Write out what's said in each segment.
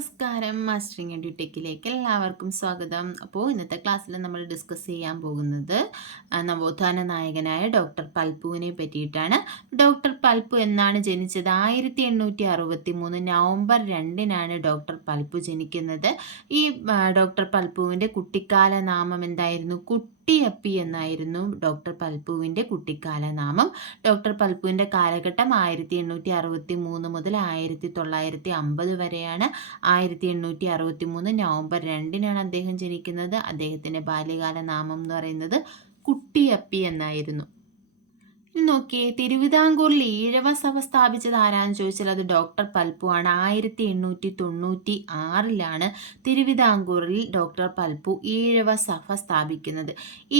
നമസ്കാരം mastering and ടെക്കിലേക്ക് എല്ലാവർക്കും സ്വാഗതം. അപ്പോൾ ഇന്നത്തെ ക്ലാസ്സിൽ നമ്മൾ ഡിസ്കസ് ചെയ്യാൻ പോകുന്നത് നവോത്ഥാന നായകനായ ഡോക്ടർ പൽപ്പുവിനെ പറ്റിയിട്ടാണ്. ഡോക്ടർ പൽപ്പു എന്നാണ് ജനിച്ചത്. ആയിരത്തി എണ്ണൂറ്റി അറുപത്തി മൂന്ന് നവംബർ രണ്ടിനാണ് ഡോക്ടർ പൽപ്പു ജനിക്കുന്നത്. ഈ ഡോക്ടർ പൽപ്പുവിന്റെ കുട്ടിക്കാല നാമം എന്തായിരുന്നു കുട്ടിയപ്പി എന്നായിരുന്നു ഡോക്ടർ പൽപ്പുവിന്റെ കുട്ടിക്കാല നാമം ഡോക്ടർ പൽപ്പുവിന്റെ കാലഘട്ടം ആയിരത്തി എണ്ണൂറ്റി അറുപത്തി മൂന്ന് മുതൽ ആയിരത്തി തൊള്ളായിരത്തി അമ്പത് വരെയാണ്. ആയിരത്തി എണ്ണൂറ്റി അറുപത്തി മൂന്ന് നവംബർ രണ്ടിനാണ് അദ്ദേഹം ജനിക്കുന്നത്. അദ്ദേഹത്തിന്റെ ബാല്യകാല നാമം എന്ന് പറയുന്നത് കുട്ടിയപ്പി എന്നായിരുന്നു. നോക്കിയേ തിരുവിതാംകൂറിൽ ഈഴവ സഭ സ്ഥാപിച്ചത് ആരാന്ന് ചോദിച്ചാൽ അത് ഡോക്ടർ പൽപ്പു ആണ്. ആയിരത്തി എണ്ണൂറ്റി തൊണ്ണൂറ്റി ആറിലാണ് തിരുവിതാംകൂറിൽ ഡോക്ടർ പൽപ്പു ഈഴവ സഭ സ്ഥാപിക്കുന്നത്.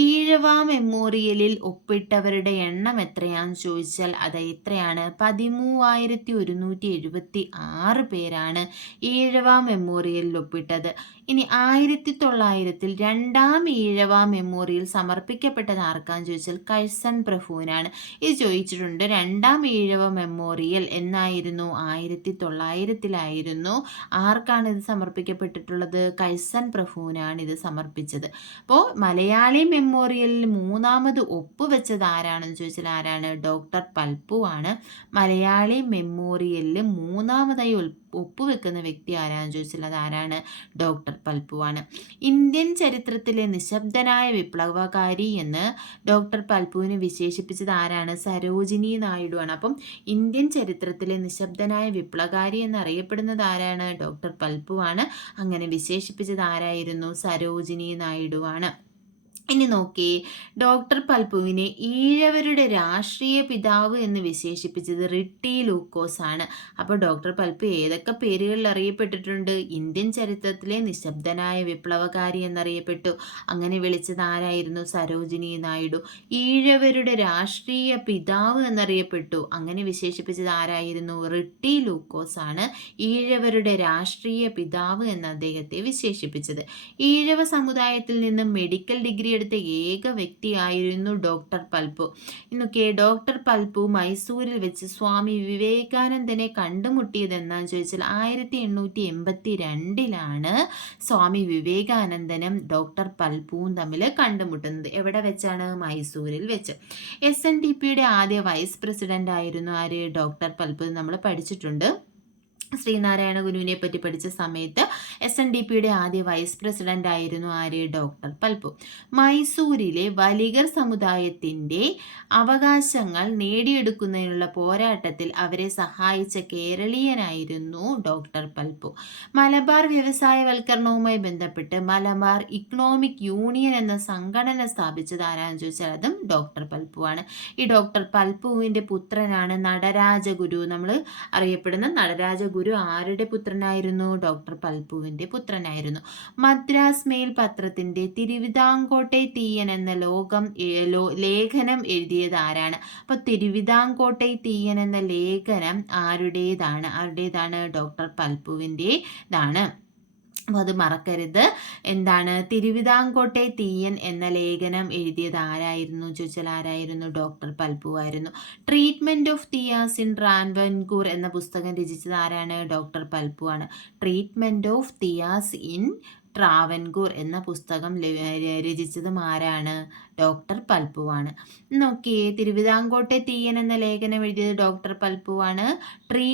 ഈഴവ മെമ്മോറിയലിൽ ഒപ്പിട്ടവരുടെ എണ്ണം എത്രയാന്ന് ചോദിച്ചാൽ അത് എത്രയാണ്? പതിമൂവായിരത്തി ഒരുന്നൂറ്റി എഴുപത്തി ആറ് പേരാണ് ഈഴവ മെമ്മോറിയലിൽ ഒപ്പിട്ടത്. ഇനി ആയിരത്തി തൊള്ളായിരത്തിൽ രണ്ടാം ഈഴവ മെമ്മോറിയൽ സമർപ്പിക്കപ്പെട്ടത് ആർക്കാന്ന് ചോദിച്ചാൽ കഴ്സൺ പ്രഭുവിനാണ്. ഇത് ചോദിച്ചിട്ടുണ്ട്. രണ്ടാം ഈഴവ മെമ്മോറിയൽ എന്നായിരുന്നു. ആയിരത്തി തൊള്ളായിരത്തിലായിരുന്നു ആർക്കാണ് ഇത് സമർപ്പിക്കപ്പെട്ടിട്ടുള്ളത്? കൈസൻ പ്രഭുവിനാണ് ഇത് സമർപ്പിച്ചത്. അപ്പോൾ മലയാളി മെമ്മോറിയലിൽ മൂന്നാമത് ഒപ്പുവെച്ചത് ആരാണെന്ന് ചോദിച്ചാൽ ആരാണ്? ഡോക്ടർ പൽപ്പു ആണ് മലയാളി മെമ്മോറിയലിൽ മൂന്നാമതായി ഉൽ- ഒപ്പുവെക്കുന്ന വ്യക്തി ആരാന്ന് ചോദിച്ചാൽ അത് ആരാണ്? ഡോക്ടർ പൽപ്പുവാണ്. ഇന്ത്യൻ ചരിത്രത്തിലെ നിശബ്ദനായ വിപ്ലവകാരി എന്ന് ഡോക്ടർ പൽപ്പുവിനെ വിശേഷിപ്പിച്ചത് ആരാണ്? സരോജിനി നായിഡു ആണ്. അപ്പം ഇന്ത്യൻ ചരിത്രത്തിലെ നിശബ്ദനായ വിപ്ലവകാരി എന്നറിയപ്പെടുന്നത് ആരാണ്? ഡോക്ടർ പൽപ്പുവാണ്. അങ്ങനെ വിശേഷിപ്പിച്ചത് ആരായിരുന്നു? സരോജിനി നായിഡു ആണ്. ഇനി നോക്കി. ഡോക്ടർ പൽപുവിനെ ഈഴവരുടെ രാഷ്ട്രീയ പിതാവ് എന്ന് വിശേഷിപ്പിച്ചത് റിട്ടി ലൂക്കോസ് ആണ് അപ്പോൾ ഡോക്ടർ പൽപ്പു ഏതൊക്കെ പേരുകളിൽ അറിയപ്പെട്ടിട്ടുണ്ട്? ഇന്ത്യൻ ചരിത്രത്തിലെ നിശബ്ദനായ വിപ്ലവകാരി എന്നറിയപ്പെട്ടു. അങ്ങനെ വിളിച്ചത് ആരായിരുന്നു? സരോജിനി നായിഡു. ഈഴവരുടെ രാഷ്ട്രീയ പിതാവ് എന്നറിയപ്പെട്ടു. അങ്ങനെ വിശേഷിപ്പിച്ചത് ആരായിരുന്നു? റിട്ടി ലൂക്കോസ് ആണ് ഈഴവരുടെ രാഷ്ട്രീയ പിതാവ് എന്ന് അദ്ദേഹത്തെ വിശേഷിപ്പിച്ചത്. ഈഴവ സമുദായത്തിൽ നിന്ന് മെഡിക്കൽ ഡിഗ്രി എടുത്ത ഏക വ്യക്തിയായിരുന്നു ഡോക്ടർ പൽപ്പു ഇന്നൊക്കെ ഡോക്ടർ പൽപ്പു മൈസൂരിൽ വെച്ച് സ്വാമി വിവേകാനന്ദനെ കണ്ടുമുട്ടിയത് എന്നാന്ന് ചോദിച്ചാൽ ആയിരത്തി എണ്ണൂറ്റി എൺപത്തി രണ്ടിലാണ് സ്വാമി വിവേകാനന്ദനും ഡോക്ടർ പൽപ്പുവും തമ്മിൽ കണ്ടുമുട്ടുന്നത്. എവിടെ വെച്ചാണ്? മൈസൂരിൽ വെച്ച്. എസ് എൻ ഡി പിയുടെ ആദ്യ വൈസ് പ്രസിഡന്റ് ആയിരുന്നു ആര്? ഡോക്ടർ പൽപ്പു നമ്മൾ പഠിച്ചിട്ടുണ്ട്. ശ്രീനാരായണ ഗുരുവിനെ പറ്റി പഠിച്ച സമയത്ത് എസ് എൻ ഡി പിയുടെ ആദ്യ വൈസ് പ്രസിഡന്റ് ആയിരുന്നു ആര്? ഡോക്ടർ പൽപു മൈസൂരിലെ വലികർ സമുദായത്തിന്റെ അവകാശങ്ങൾ നേടിയെടുക്കുന്നതിനുള്ള പോരാട്ടത്തിൽ അവരെ സഹായിച്ച കേരളീയനായിരുന്നു ഡോക്ടർ പൽപു മലബാർ വ്യവസായവൽക്കരണവുമായി ബന്ധപ്പെട്ട് മലബാർ ഇക്കണോമിക് യൂണിയൻ എന്ന സംഘടന സ്ഥാപിച്ചത് ആരാന്ന് ചോദിച്ചാൽ അതും ഡോക്ടർ പൽപുവാണ് ഈ ഡോക്ടർ പൽപുവിന്റെ പുത്രനാണ് നടരാജഗുരു. നമ്മൾ അറിയപ്പെടുന്ന നടരാജഗുരു ആരുടെ പുത്രനായിരുന്നു? ഡോക്ടർ പൽപുവിന്റെ പുത്രനായിരുന്നു. മദ്രാസ് മെയിൽ പത്രത്തിന്റെ തിരുവിതാംകോട്ടെ തീയൻ എന്ന ലോകം ലേഖനം എഴുതിയത് ആരാണ്? അപ്പോൾ തിരുവിതാംകോട്ടെ തീയൻ എന്ന ലേഖനം ആരുടേതാണ്? ആരുടേതാണ്? ഡോക്ടർ പൽപ്പുവിന്റെതാണ്. അപ്പോൾ അത് മറക്കരുത്. എന്താണ്? തിരുവിതാംകോട്ടെ തീയൻ എന്ന ലേഖനം എഴുതിയത് ആരായിരുന്നു? ചോദിച്ചാൽ ആരായിരുന്നു? ഡോക്ടർ പൽപ്പു ആയിരുന്നു. Treatment of Thiyas in Travancore എന്ന പുസ്തകം രചിച്ചത് ആരാണ്? ഡോക്ടർ പൽപു ആണ്. Treatment of Thiyas in Travancore എന്ന പുസ്തകം രചിച്ചതും ആരാണ്? ഡോക്ടർ പൽപ്പുവാണ്. നോക്കിയേ തിരുവിതാംകോട്ടെ തീയൻ എന്ന ലേഖനം എഴുതിയത് doctor പൽപ്പുവാണ്. Tree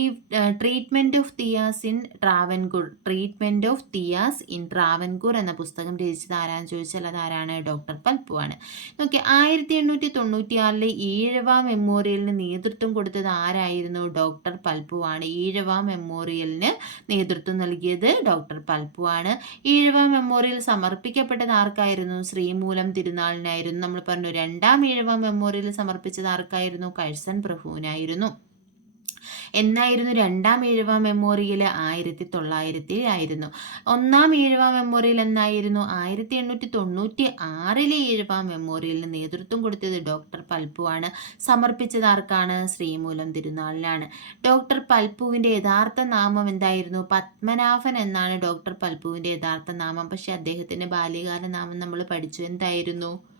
treatment of Thiyas in Travancore treatment of Thiyas in Travancore എന്ന പുസ്തകം രചിച്ചത് ആരാന്ന് ചോദിച്ചാൽ അതാരാണ് ഡോക്ടർ പൽപ്പുവാണ്. നോക്കി ആയിരത്തി എണ്ണൂറ്റി തൊണ്ണൂറ്റിയാറിലെ ഈഴവ മെമ്മോറിയലിന് നേതൃത്വം കൊടുത്തത് ആരായിരുന്നു? ഡോക്ടർ പൽപ്പുവാണ്. ഈഴവ മെമ്മോറിയലിന് നേതൃത്വം നൽകിയത് ഡോക്ടർ പൽപ്പുവാണ്. ഈഴവ മെമ്മോറിയൽ സമർപ്പിക്കപ്പെട്ടത് ആർക്കായിരുന്നു? ശ്രീമൂലം തിരുനാളിനായിരുന്നു. നമ്മൾ പറഞ്ഞു. രണ്ടാം ഈഴവ മെമ്മോറിയൽ സമർപ്പിച്ചത് ആർക്കായിരുന്നു? കഴ്സൺ പ്രഭുവിനായിരുന്നു. എന്നായിരുന്നു രണ്ടാം ഈഴവ മെമ്മോറിയൽ? ആയിരത്തി തൊള്ളായിരത്തിലായിരുന്നു ഒന്നാം ഈഴവ മെമ്മോറിയൽ എന്നായിരുന്നു? ആയിരത്തി എണ്ണൂറ്റി തൊണ്ണൂറ്റി ആറിലെ ഈഴവ മെമ്മോറിയലിന് നേതൃത്വം കൊടുത്തത് ഡോക്ടർ പൽപ്പുവാണ്. സമർപ്പിച്ചത് ആർക്കാണ്? ശ്രീമൂലം തിരുനാളിനാണ്. ഡോക്ടർ പൽപ്പുവിന്റെ യഥാർത്ഥ നാമം എന്തായിരുന്നു? പത്മനാഭൻ എന്നാണ് ഡോക്ടർ പൽപ്പുവിന്റെ യഥാർത്ഥ നാമം. പക്ഷേ അദ്ദേഹത്തിന്റെ ബാല്യകാല നാമം നമ്മൾ പഠിച്ചു. എന്തായിരുന്നു?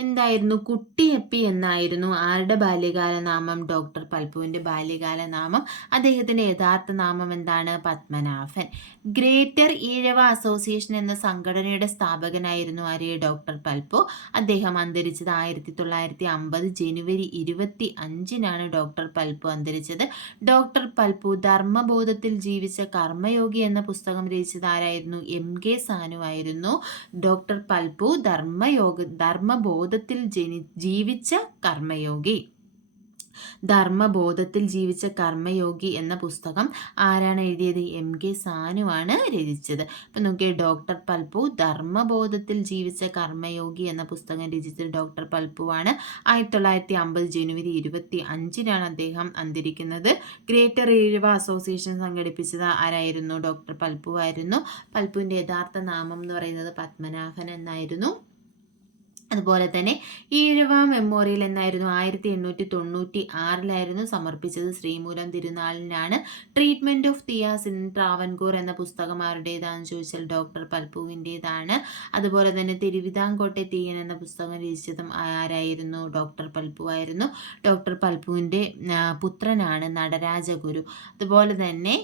എന്തായിരുന്നു? കുട്ടിയപ്പി എന്നായിരുന്നു ആരുടെ ബാല്യകാല നാമം ഡോക്ടർ പൽപുവിന്റെ ബാല്യകാല നാമം അദ്ദേഹത്തിന്റെ യഥാർത്ഥ നാമം എന്താണ്? പത്മനാഭൻ. ഗ്രേറ്റർ ഈഴവ അസോസിയേഷൻ എന്ന സംഘടനയുടെ സ്ഥാപകനായിരുന്നു ആര്യ ഡോക്ടർ പൽപു അദ്ദേഹം അന്തരിച്ചത് ആയിരത്തി തൊള്ളായിരത്തി അമ്പത് ജനുവരി ഇരുപത്തി അഞ്ചിനാണ് ഡോക്ടർ പൽപു അന്തരിച്ചത്. ഡോക്ടർ പൽപു ധർമ്മബോധത്തിൽ ജീവിച്ച കർമ്മയോഗി എന്ന പുസ്തകം രചിച്ചത് ആരായിരുന്നു? എം കെ സാനു ആയിരുന്നു. ഡോക്ടർ പൽപു ധർമ്മയോഗ ധർമ്മബോധത്തിൽ ജനി ജീവിച്ച കർമ്മയോഗി. ധർമ്മബോധത്തിൽ ജീവിച്ച കർമ്മയോഗി എന്ന പുസ്തകം ആരാണ് എഴുതിയത്? എം കെ സാനുവാണ് രചിച്ചത്. അപ്പം നോക്കിയേ ഡോക്ടർ പൽപ്പു ധർമ്മബോധത്തിൽ ജീവിച്ച കർമ്മയോഗി എന്ന പുസ്തകം രചിച്ചത് ഡോക്ടർ പൽപ്പുവാണ്. ആയിരത്തി തൊള്ളായിരത്തി അമ്പത് ജനുവരി ഇരുപത്തി അഞ്ചിനാണ് അദ്ദേഹം അന്തരിക്കുന്നത്. ഗ്രേറ്റർ ഈഴവ അസോസിയേഷൻ സംഘടിപ്പിച്ചത് ആരായിരുന്നു? ഡോക്ടർ പൽപ്പു ആയിരുന്നു പൽപ്പുവിന്റെ യഥാർത്ഥ നാമം എന്ന് പറയുന്നത് പത്മനാഭൻ എന്നായിരുന്നു. അതുപോലെ തന്നെ ഈഴവ മെമ്മോറിയൽ എന്നായിരുന്നു ആയിരത്തി എണ്ണൂറ്റി തൊണ്ണൂറ്റി ആറിലായിരുന്നു സമർപ്പിച്ചത്. Sreemoolam തിരുനാളിനാണ് treatment of Thiyas in Travancore എന്ന പുസ്തകം ആരുടേതാണെന്ന് ചോദിച്ചാൽ ഡോക്ടർ പൽപ്പുവിന്റേതാണ്. അതുപോലെ തന്നെ തിരുവിതാംകോട്ടെ തീയൻ എന്ന പുസ്തകം രചിച്ചതും ആരായിരുന്നു? ഡോക്ടർ പൽപ്പു ആയിരുന്നു. ഡോക്ടർ പൽപ്പുവിന്റെ പുത്രനാണ് നടരാജഗുരു. അതുപോലെ തന്നെ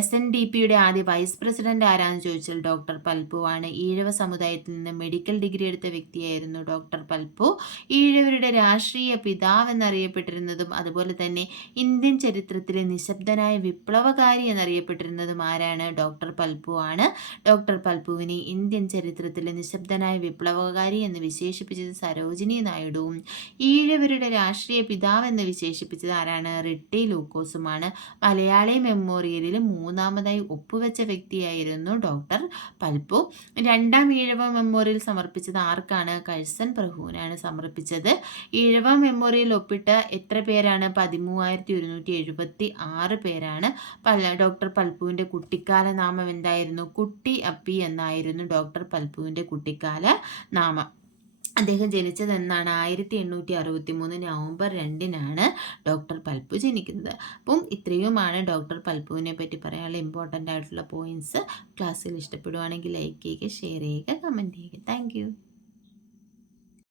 എസ് എൻ ഡി പിയുടെ ആദ്യ വൈസ് പ്രസിഡന്റ് ആരാന്ന് ചോദിച്ചാൽ ഡോക്ടർ പൽപ്പുവാണ്. ഈഴവ സമുദായത്തിൽ നിന്ന് മെഡിക്കൽ ഡിഗ്രി എടുത്ത വ്യക്തിയായിരുന്നു ഡോക്ടർ പൽപു. ഈഴവരുടെ രാഷ്ട്രീയ പിതാവ് എന്നറിയപ്പെട്ടിരുന്നതും അതുപോലെ തന്നെ ഇന്ത്യൻ ചരിത്രത്തിലെ നിശബ്ദനായ വിപ്ലവകാരി എന്നറിയപ്പെട്ടിരുന്നതും ആരാണ്? ഡോക്ടർ പൽപു ആണ്. ഡോക്ടർ പൽപുവിനെ ഇന്ത്യൻ ചരിത്രത്തിലെ നിശബ്ദനായ വിപ്ലവകാരി എന്ന് വിശേഷിപ്പിച്ചത് സരോജിനി നായിഡുവും. ഈഴവരുടെ രാഷ്ട്രീയ പിതാവ് എന്ന് വിശേഷിപ്പിച്ചത് ആരാണ്? റിട്ടി ലൂക്കോസുമാണ്. മലയാളി മെമ്മോറിയലിൽ മൂന്നാമതായി ഒപ്പുവെച്ച വ്യക്തിയായിരുന്നു ഡോക്ടർ പൽപു. രണ്ടാം ഈഴവ മെമ്മോറിയൽ സമർപ്പിച്ചത് ആർ ആർക്കാണ് കഴ്സൺ പ്രഭുവിനാണ് സമർപ്പിച്ചത്. ഇഴവ മെമ്മോറിയൽ ഒപ്പിട്ട എത്ര പേരാണ്? പതിമൂവായിരത്തി ഒരുന്നൂറ്റി എഴുപത്തി ആറ് പേരാണ് ഡോക്ടർ പൽപ്പുവിന്റെ കുട്ടിക്കാല നാമം എന്തായിരുന്നു? കുട്ടി അപ്പി എന്നായിരുന്നു ഡോക്ടർ പൽപ്പുവിന്റെ കുട്ടിക്കാല നാമം. അദ്ദേഹം ജനിച്ചത് എന്നാണ് ആയിരത്തി എണ്ണൂറ്റി അറുപത്തി മൂന്ന് നവംബർ രണ്ടിനാണ് ഡോക്ടർ പൽപ്പു ജനിക്കുന്നത്. അപ്പം ഇത്രയുമാണ് ഡോക്ടർ പൽപ്പുവിനെ പറ്റി പറയാനുള്ള ഇമ്പോർട്ടന്റ് ആയിട്ടുള്ള പോയിന്റ്സ് ക്ലാസ്സിൽ ഇഷ്ടപ്പെടുവാണെങ്കിൽ ലൈക്ക് ചെയ്യുക ഷെയർ ചെയ്യുക കമന്റ് ചെയ്യുക. താങ്ക്